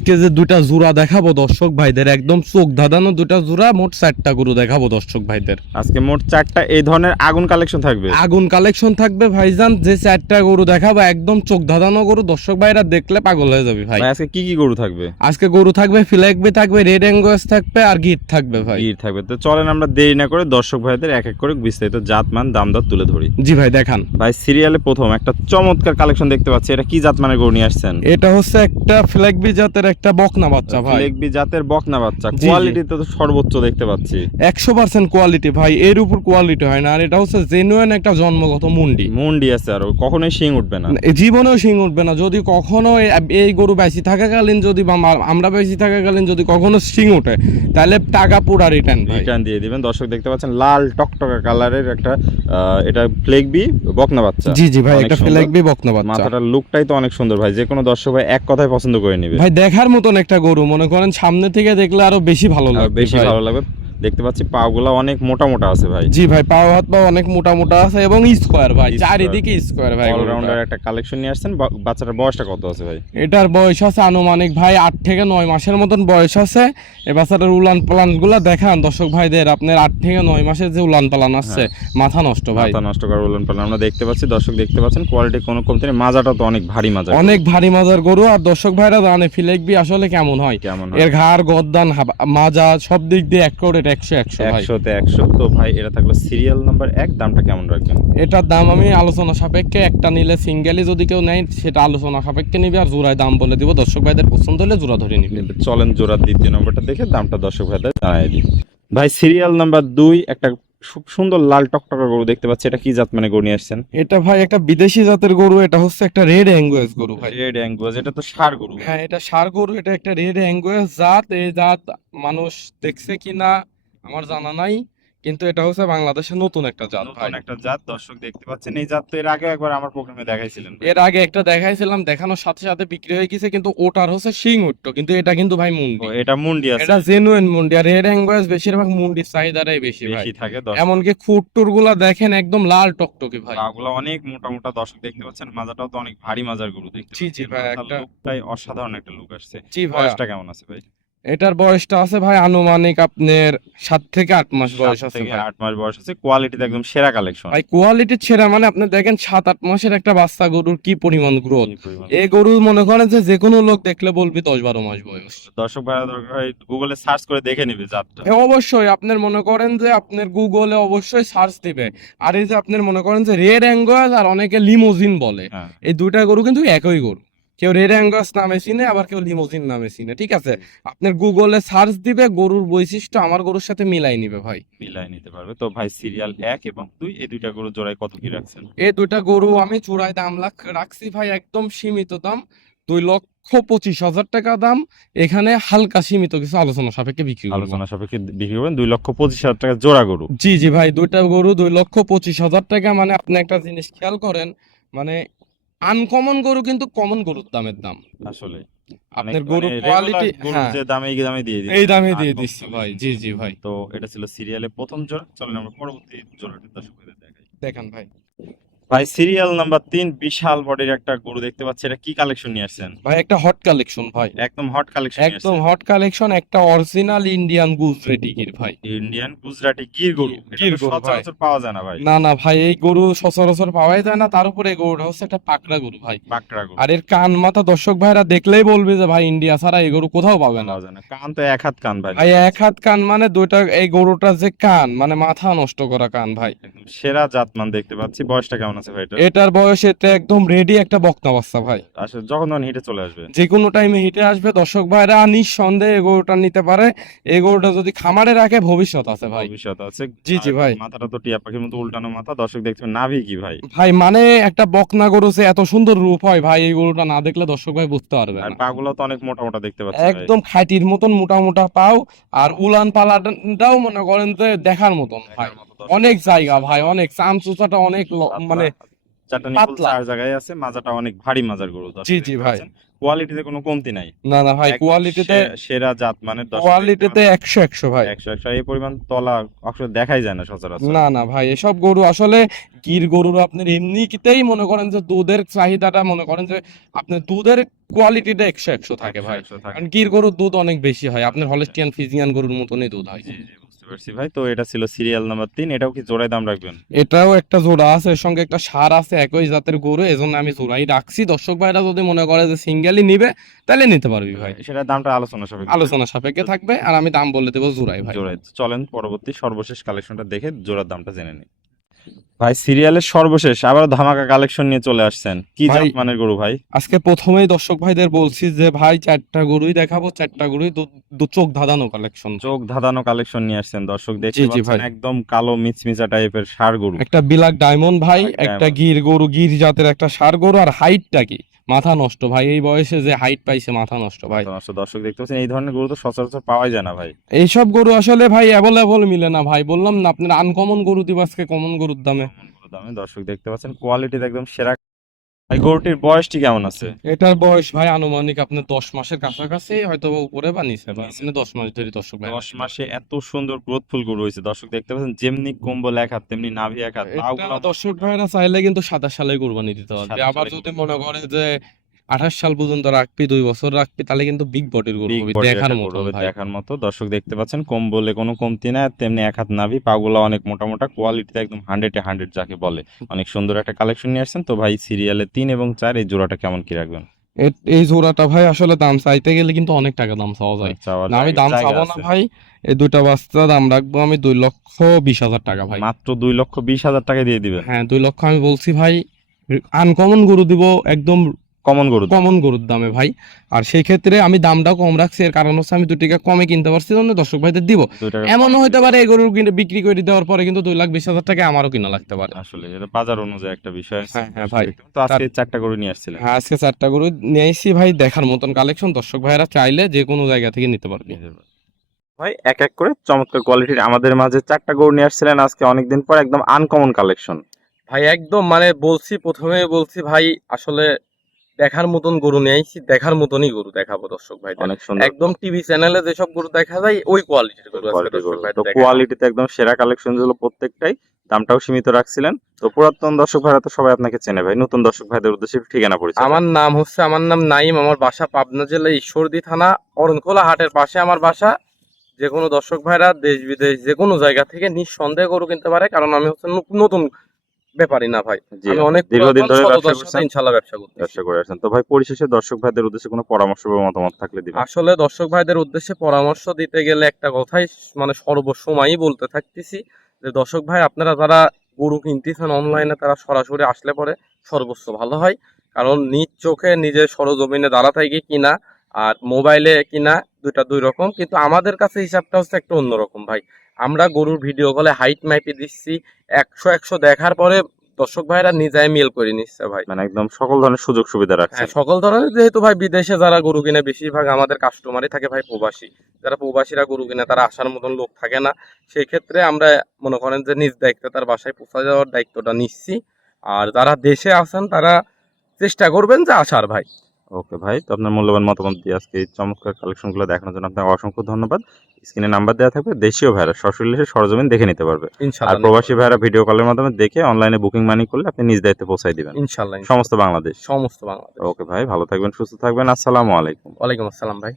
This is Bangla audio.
আজকে যে দুইটা জোড়া দেখাবো দর্শক ভাইদের, একদম চোখ ধাঁধানো দুইটা জোড়া, মোট 4টা গরু দেখাবো দর্শক ভাইদের। আজকে মোট 4টা এই ধরনের আগুন কালেকশন থাকবে। আগুন কালেকশন থাকবে ভাইজান। যে 4টা গরু দেখাবো একদম চোখ ধাঁধানো গরু, দর্শক ভাইরা দেখলে পাগল হয়ে যাবে ভাই। আজকে কি কি গরু থাকবে? আজকে গরু থাকবে ফিলাকবি থাকবে, রেড অ্যাঙ্গুয়াস থাকবে, আর গিট থাকবে ভাই। গির থাকবে। তো চলেন আমরা দেরি না করে দর্শক ভাইদের এক এক করে বিস্তারিত জাতমান দাম দর তুলে ধরি। জি ভাই দেখান। ভাই সিরিয়ালে প্রথম একটা চমৎকার কালেকশন দেখতে পাচ্ছি, এটা কি জাতমানের গরু নিয়ে আসছেন? এটা হচ্ছে একটা ফিলাকবি জাতের একটা বকনা বাচ্চা ভাই। ফিলেকবি জাতের বকনা বাচ্চা, জি, জি। কোয়ালিটিতে তো সর্বোচ্চ দেখতে পাচ্ছি। 100% কোয়ালিটি ভাই, এর উপর কোয়ালিটি হয় না। আর এটা হচ্ছে জেনুইন একটা জন্মগত মুন্ডি। মুন্ডি আছে, আর কখনোই শিং উঠবে না। জীবনেও শিং উঠবে না। যদি কখনো এই গরু বেশি থাকাকালীন যদি বা আমরা বেশি থাকাকালীন যদি কখনো শিং ওঠে, তাহলে টাকা পুরা রিটার্ন দিয়ে দিবেন। দর্শক দেখতে পাচ্ছেন লাল টকটকা কালারের একটা এটা ফ্লেগবি বকনা বাচ্চা। জি জি ভাই, অনেক একটা সুন্দর। ফিলাকবি বকনা বাচ্চা। মাথাটার লুকটাই তো অনেক সুন্দর ভাই, যে কোনো দর্শক ভাই এক কথায় পছন্দ করে নেবে ভাই দেখার মতন একটা গরু, মনে করেন সামনে থেকে দেখলে আরো বেশি ভালো আর লাগবে, বেশি ভাই। ভালো লাগবে। দেখতে পাচ্ছি পাগুলা অনেক মোটা মোটা আছে ভাই। জি ভাই, পাও হাত পা অনেক মোটা মোটা আছে এবং স্কোয়ার ভাই, Square। চারিদিকে স্কোয়ার ভাই। অলরাউন্ডার একটা কালেকশন নিয়ে আসছেন। বাচ্চাটার বয়সটা কত আছে ভাই? এটার বয়স আছে আনুমানিক ভাই 8 থেকে 9 মাসের মতন বয়স আছে। এ বাচ্চাটার উলান পালান গুলা দেখান দর্শক ভাইদের। আপনার 8 থেকে 9 মাসের যে উলান পালান আছে, মাথা নষ্ট ভাই। মাথা নষ্ট করার উলান পালান আমরা দেখতে পাচ্ছি। দর্শক দেখতে পাচ্ছেন কোয়ালিটি কোনো কমতি নেই। মাজাটা তো অনেক ভারী মাজা, অনেক ভারী মাজার গরু। আর দর্শক ভাইরা জানে ফিলেকবি আসলে কেমন হয়। কেমন এর ঘাড় গদ্দান মাজা সব দিক দিয়ে একুরেট 100 ভাই। 100-তে 100। তো ভাই এটা থাকলো সিরিয়াল নাম্বার 1, দামটা কেমন রাখবেন? এটার দাম আমি আলোচনা সাপেক্ষে, একটা নিলে সিঙ্গেলি যদি কেউ নেয় সেটা আলোচনা সাপেক্ষে নিবে, আর জোড়ায় দাম বলে দিব। দর্শক ভাইদের পছন্দ হলে জোড়া ধরে নিবে। চলেন জোড়ার দ্বিতীয় নম্বরটা দেখে দামটা দর্শক ভাইদের জানাই দিই। ভাই সিরিয়াল নাম্বার 2 একটা খুব সুন্দর লাল টকটকা গরু দেখতে পাচ্ছি, এটা কি জাত মানে গরু নিয়ে আসছেন? এটা ভাই একটা বিদেশি জাতের গরু। এটা হচ্ছে একটা রেড অ্যাঙ্গুয়াস গরু ভাই। রেড অ্যাঙ্গুয়াস, এটা তো ষাঁড় গরু। হ্যাঁ, এটা ষাঁড় গরু। এটা একটা রেড অ্যাঙ্গুয়াস জাত। এই জাত মানুষ দেখছে কিনা আমার জানা নাই, কিন্তু এটা হচ্ছে বাংলাদেশের নতুন একটা জাত ভাই। নতুন একটা জাত দর্শক দেখতে পাচ্ছেন। এই জাত তো এর আগে একবার আমার প্রোগ্রামে দেখাইছিলেন ভাই। এর আগে একটা দেখাইছিলাম, দেখানোর সাথে সাথে বিক্রি হয়ে গেছে, কিন্তু ওটার হচ্ছে শিং উঠতো, কিন্তু এটা কিন্তু ভাই মুন্ডি। এটা মুন্ডি আছে, এটা জেনুইন মুন্ডি। আর রেড অ্যাঙ্গুয়াস বেশিরভাগ মুন্ডির চাহিদাটাই বেশি ভাই। বেশি থাকে দর্শক। এমনকি খুঁটটুর গুলা দেখেন একদম লাল টকটকে ভাই। পাগুলো অনেক মোটা মোটা দর্শক দেখতে পাচ্ছেন। মাজাটাও তো অনেক ভারী মাজার গরু দেখতে জি জি পাচ্ছেন। ভাই, মাথার একটা লুকটাই অসাধারণ একটা লুক আসছে। জি ভাই। বয়সটা কেমন আছে ভাই? এটার বয়সটা আছে ভাই আনুমানিক আপনার 7 থেকে 8 মাস বয়স 7 আছে থেকে ভাই। 8 মাস বয়স আছে। কোয়ালিটিতে একদম সেরা কালেকশন। ভাই কোয়ালিটির ছেড়া, মানে আপনি দেখেন 7-8 মাসের একটা বাচ্চা গরুর কি পরিমাণ গ্রোথ। এই গরু মনে করেন যে কোনো লোক দেখলে বলবি 10-12 মাস বয়স। দর্শক ভাইরা দরকার হয় গুগলে সার্চ করে দেখে নিবে জাতটা। অবশ্যই আপনার মনে করেন যে আপনার গুগলে অবশ্যই সার্চ দিবে। আর এই যে আপনার মনে করেন যে রেড অ্যাঙ্গুয়াস আর অনেকে লিমোজিন বলে, হ্যাঁ। এই দুইটা গরু কিন্তু একই গরু। কেউ রেড অ্যাঙ্গুয়াস নামে চিনে, আবার কেউ লিমোজিন নামে চিনে। ঠিক আছে, আপনার গুগলে সার্চ দিবে, গরুর বৈশিষ্ট্য আমার গরুর সাথে মিলাই নিবে ভাই। মিলাই নিতে পারবে। তো ভাই সিরিয়াল 1 এবং 2 এই দুইটা গরু জোড়ায় কত কি রাখছেন? এই দুইটা গরু আমি চূড়ায় দাম রাখছি ভাই একদম সীমিত দাম, 2,25,000 টাকা দাম। এখানে হালকা সীমিত কিছু আলোচনা সাপেক্ষে বিক্রি করবো। আলোচনা সাপেক্ষে বিক্রি করবেন। 2,25,000 টাকা জোড়া গরু। জি জি ভাই, দুইটা গরু 2,25,000 টাকা। মানে আপনি একটা জিনিস খেয়াল করেন, মানে আনকমন গরু কিন্তু কমন গরুর দামের দাম। আসলে আপনার গরু regular কোয়ালিটি, গরুর হ্যাঁ, যে দামে এই দামে দিয়ে দিচ্ছে। এই দামে দিয়ে দিচ্ছি ভাই। জি জি ভাই, তো এটা ছিল সিরিয়ালে প্রথম জোড়া। চলেন আমরা পরবর্তী জোড়াটা দর্শকদের দেখাই। দেখান ভাই। ভাই সিরিয়াল নাম্বার 3 বিশাল বডির একটা গরু দেখতে পাচ্ছি, এটা কি কালেকশন নিয়ে আসছেন? ভাই একটা হট কালেকশন ভাই, একদম হট কালেকশন। একদম হট কালেকশন। একটা অরিজিনাল ইন্ডিয়ান গুজরাটি গির ভাই। ইন্ডিয়ান গুজরাটি গির গরু। এটা গির তো গরু ভাই। সচরাচর পাওয়া যায় না ভাই। না না ভাই, এই গরু সচরাচর পাওয়াই যায় না। তার উপরে এই গরুটা হচ্ছে একটা পাকড়া গরু ভাই। পাকড়া গরু আর এর কান মাথা দর্শক ভাইরা দেখলেই বলবে যে ভাই ইন্ডিয়া ছাড়া এই গরু কোথাও পাবে না। পাওয়া যায় না। কান তো এক হাত কান ভাই। ভাই এক হাত কান, মানে দুইটা, এই গরুটার যে কান মানে মাথা নষ্ট করা কান ভাই। একদম সেরা জাতমান দেখতে পাচ্ছি। বয়সটা কেমন আছে ভাই এটা? এটার বয়স, এটা একদম রেডি একটা বকনা বাচ্চা ভাই। আসলে যখন তখন হিটে চলে আসবে। যে কোনো টাইমে হিটে আসবে। দর্শক ভাইরা নিঃসন্দেহে এই গরুটা নিতে পারে। এই গরুটা যদি খামারে রাখে ভবিষ্যৎ আছে ভাই। ভবিষ্যৎ আছে। জি জি আর ভাই। মাথাটা তো টিয়া পাখির মতো উল্টানো মাথা। দর্শক দেখতে নাভি কি ভাই। ভাই মানে একটা বকনা গরু যে এত সুন্দর রূপ হয় ভাই, এই গরুটা না দেখলে দর্শক ভাই বুঝতে পারবে আর না। পাগুলো তো অনেক মোটা মোটা দেখতে পাচ্ছি ভাই। একদম খাঁটির মতন মোটা মোটা পাও। আর উলান পালাটাও মনে করেন যে দেখার মতন ভাই। দেখার মতো দর্শক। অনেক জায়গা ভাই, অনেক চামচুচাটা অনেক মানে চারটা নিপুল পাতলা। 4 জায়গায় আছে। মাজাটা অনেক ভারী মাজার গরু। দর্শক জি, দেখতে জি ভাই। পাচ্ছেন। কোয়ালিটিতে কোনো কমতি নাই। না না ভাই, এক কোয়ালিটিতে সেরা জাত মানে কোয়ালিটিতে 100 ভাই। 100 এই পরিমাণ তলা আসলে দেখাই যায় না সচরাচর। না না ভাই, এসব গরু আসলে গির গরুর আপনার এমনিতেই মনে করেন যে দুধের চাহিদাটা মনে করেন যে আপনার দুধের কোয়ালিটিটা 100 থাকে ভাই। 100 থাকে। কারণ গির গরুর দুধ অনেক বেশি হয়, আপনার হলস্টিয়ান ফ্রিজিয়ান গরুর মতনই দুধ হয়। জি জি বুঝতে পারছি ভাই। তো এটা ছিল সিরিয়াল নাম্বার 3, এটাও কি জোড়ায় দাম রাখবেন? এটাও একটা জোড়া আছে, এর সঙ্গে একটা ষাঁড় আছে, একই জাতের গরু, এজন্য আমি জোড়াই রাখছি। দর্শক ভাইরা যদি মনে করে যে সিঙ্গেলই নিবে তাহলে নিতে পারবি ভাই, সেটার দামটা আলোচনা সাপেক্ষে আলোচনা সাপেক্ষে থাকবে। আর আমি দাম বলে দেবো জোড়াই ভাই। জোড়ায়। চলেন পরবর্তী সর্বশেষ কালেকশনটা দেখে জোড়ার দামটা জেনে নিই। ভাই সিরিয়ালের সর্বশেষ আবার ধামাকা কালেকশন নিয়ে চলে আসছেন, কি ভাই, জাত মানের গরু ভাই? আজকে প্রথমেই দর্শক ভাইদের বলছি যে ভাই 4টা গরুই দেখাবো, 4টা গরুই দু চোখ ধাঁধানো কালেকশন। চোখ ধাঁধানো কালেকশন নিয়ে আসছেন দর্শক দেখতে জি, জি পাচ্ছেন, ভাই। একদম কালো মিচমিচা টাইপের ষাঁড় গরু। একটা বিলাক ডায়মন্ড ভাই, Black একটা diamond। গির গরু, গির জাতের একটা ষাঁড় গরু। আর হাইটটা কি মাথা নষ্ট ভাই, এই বয়সে যে হাইট পাইছে মাথা নষ্ট ভাই। দর্শক দেখতে পাচ্ছেন এই ধরনের গরু তো সচরাচর পাওয়াই যায় না ভাই। এইসব গরু আসলে ভাই অ্যাভেলেবল মিলে না ভাই, বললাম না আপনার আনকমন গরু দিব আজকে কমন গরুর দামে। গরুর দামে দর্শক দেখতে পাচ্ছেন কোয়ালিটিতে একদম সেরা। ভাই গরুটির বয়সটি কেমন আছে? এটার বয়স ভাই আনুমানিক আপনার 10 মাসের কাছাকাছি, হয়তো বা উপরে বা নিচে, বা আপনি 10 মাস ধরে দর্শক ভাই। 10 মাসে এত সুন্দর গ্রোথফুল গরু হয়েছে দর্শক দেখতে পাচ্ছেন, যেমনি কম্বল এক হাত তেমনি নাভি এক হাত, এটা পাগুলো দর্শক ভাইরা চাইলে কিন্তু 27 সালে কোরবানি দিতে পারবে। 27 আবার সালে যদি মনে করে যে 28 সাল পর্যন্ত রাখবি, 2 বছর রাখবি, তাহলে কিন্তু বিগ বডির গরু বিগ হবে, বডি দেখার একটা মতো গরু হবে ভাই। দেখার মতো। দর্শক দেখতে পাচ্ছেন কম্বলে কোনো কমতি না, তেমনি এক হাত নাভি, পাগুলো অনেক মোটা মোটা, কোয়ালিটিতে একদম 100-এ 100 যাকে বলে। অনেক সুন্দর একটা কালেকশন নিয়ে আসছেন। তো ভাই সিরিয়ালে 3 এবং 4 এই জোড়াটা কেমন কি রাখবেন? এই জোড়াটা ভাই আসলে দাম চাইতে গেলে কিন্তু অনেক টাকা দাম চাওয়া যায়। চাওয়ার না আমি দাম জায়গা চাবো না আছে। ভাই, এই দুইটা বাচ্চা দাম রাখবো আমি 2,20,000 টাকা ভাই। মাত্র 2,20,000 টাকা দিয়ে দিবেন? হ্যাঁ 2 লক্ষ আমি বলছি ভাই। আনকমন গরু দিব, একদম কমন গরু দাম। কমন গরুর দামে ভাই। আর সেই ক্ষেত্রে আমি দামটা কম রাখছি, এর কারণ হচ্ছে আমি 2 টাকা কমে কিনতে পারছি জন্য দর্শক ভাইদের দিব। 2 টাকা এমনও কম হতে দিবেন। পারে এই গরু বিক্রি করে দেওয়ার পরে কিন্তু 2,20,000 টাকা আমারও কিনা লাগতে পারে। আসলে এটা বাজার অনুযায়ী একটা বিষয় আছে। হ্যাঁ হ্যাঁ ভাই। তো আজকে 4টা গরু নিয়ে আসছিলেন? হ্যাঁ আজকে 4টা গরু নিয়ে এসেছি ভাই, দেখার মতন কালেকশন। দর্শক ভাইরা চাইলে যে কোনো জায়গা থেকে নিতে পারবে। ভাই এক এক করে চমৎকার কোয়ালিটির আমাদের মাঝে 4টা গরু নিয়ে আসছিলেন আজকে অনেকদিন পর, একদম আনকমন কালেকশন। ভাই একদম মানে বলছি, প্রথমে বলছি ভাই আসলে দেখার মতন গরু নিয়ে আইছি, দেখার মতনই গরু দেখাবো দর্শক ভাই। অনেক সুন্দর একদম টিভি চ্যানেলে যেসব গরু দেখা যায় ওই কোয়ালিটির গরু আজকে কোয়ালিটির দর্শক গরু। ভাই তো দেখাবো। কোয়ালিটিতে একদম সেরা কালেকশন ছিল প্রত্যেকটাই, দামটাও সীমিত রাখছিলেন। তো পুরাতন দর্শক ভাইরা তো সবাই আপনাকে চেনে ভাই, নতুন দর্শক ভাইদের উদ্দেশ্যে একটু ঠিকানা পরিচয় আমার দেন। আমার নাম নাইম, আমার বাসা পাবনা জেলা ঈশ্বরদী থানা অরণখোলা হাটের পাশে আমার বাসা। যে কোনো দর্শক ভাইরা দেশ বিদেশ যে কোনো জায়গা থেকে নিঃসন্দেহে গরু কিনতে পারে, কারণ আমি হচ্ছে নতুন ব্যাপারী না ভাই, জি, আমি অনেক দীর্ঘদিন পুরাতন, ধরে শত ব্যবসা দশকে করছেন, ইনশাল্লাহ ব্যবসা করতেছি। ব্যবসা করে আসছেন। তো ভাই পরিশেষে দর্শক ভাইদের উদ্দেশ্যে কোনো পরামর্শ বা মতামত থাকলে দিবেন। আসলে দর্শক ভাইদের উদ্দেশ্যে পরামর্শ দিতে গেলে একটা কথাই মানে সর্বসময়ই বলতে থাকতেছি, যে দর্শক ভাই আপনারা যারা গরু কিনতেছেন অনলাইনে, তারা সরাসরি আসলে পরে সর্বোচ্চ ভালো হয়। কারণ নিজ চোখে নিজের সরজমিনে দাঁড়া থেকে কিনা আর মোবাইলে কিনা দুইটা দুই রকম, কিন্তু আমাদের কাছে হিসাবটা হচ্ছে একটু অন্যরকম ভাই। আমরা গরুর ভিডিও কলে হাইট মাইপে দিচ্ছি, 100 দেখার পরে দর্শক ভাইরা নিজেই মিল করে নিচ্ছে ভাই। মানে একদম সকল ধরনের সুযোগ সুবিধা রাখছেন। হ্যাঁ সকল ধরনের, যেহেতু ভাই বিদেশে যারা গরু কিনে বেশিরভাগ আমাদের কাস্টমারই থাকে ভাই প্রবাসী, যারা প্রবাসীরা গরু কিনে তারা আসার মতন লোক থাকে না। সেই ক্ষেত্রে আমরা মনে করেন যে নিজ দায়িত্বে তার বাসায় পৌঁছা যাওয়ার দায়িত্বটা নিচ্ছি। আর যারা দেশে আছেন তারা চেষ্টা করবেন যে আসার ভাই। ওকে ভাই, তো আপনার মূল্যবান মতামত দিয়ে আজকে এই চমৎকার কালেকশনগুলো দেখানোর জন্য আপনাকে অসংখ্য ধন্যবাদ। স্ক্রিনে নাম্বার দেওয়া থাকবে, দেশীয় ভাইরা সরাসরি এসে সরজমিন দেখে নিতে পারবে। আর ইনশাল্লাহ প্রবাসী ভাইরা ভিডিও কলের মাধ্যমে দেখে অনলাইনে বুকিং মানি করলে আপনি নিজ দায়িত্বে পৌঁছাই দিবেন ইনশাল্লাহ সমস্ত বাংলাদেশ। সমস্ত বাংলাদেশ। ওকে ভাই, ভালো থাকবেন, সুস্থ থাকবেন, আসসালামু আলাইকুম। ওয়ালাইকুম আসসালাম ভাই।